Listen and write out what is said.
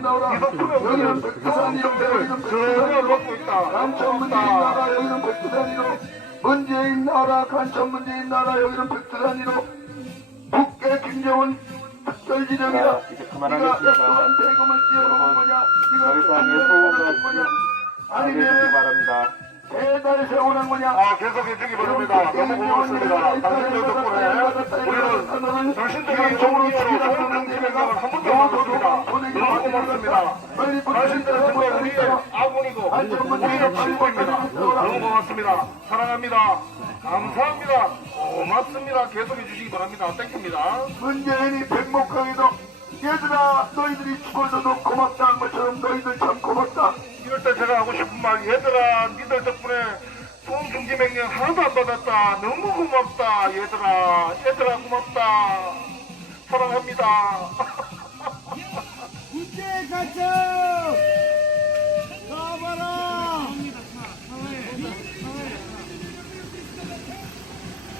여기는 백두산이로 여기는 백두산이로 먹고 있다. 간천 문재인 나라 여기는 백두산이로 문재인 나라 간천 문재인 나라 여기는 백두산이로 북계 김정은 특별지령이다 자, 이제 그만하겠습니다. 백두산 여러분, 더 백두산 거냐 안 해주시기 아니면 바랍니다. 대달에서 오는 거냐 아, 계속 해주기 바랍니다. 너무 고맙습니다. 당신들 덕분에 우리는 좋은 이유로 좋은 정치명령을 한번 고맙습니다. 당신들은 정말 우리의 아군이고 우리의 친구입니다. 너무 고맙습니다. 사랑합니다. 감사합니다. 고맙습니다. 계속 해 주시기 바랍니다. 땡깁니다. 문재인이 백목강에도 얘들아 너희들이 죽어서도 고맙다는 것처럼 너희들 참 고맙다 이럴 때 제가 하고 싶은 말 얘들아 니들 덕분에 소음 중지 명령 하나도 안 받았다 너무 고맙다 얘들아 얘들아 고맙다 사랑합니다 United!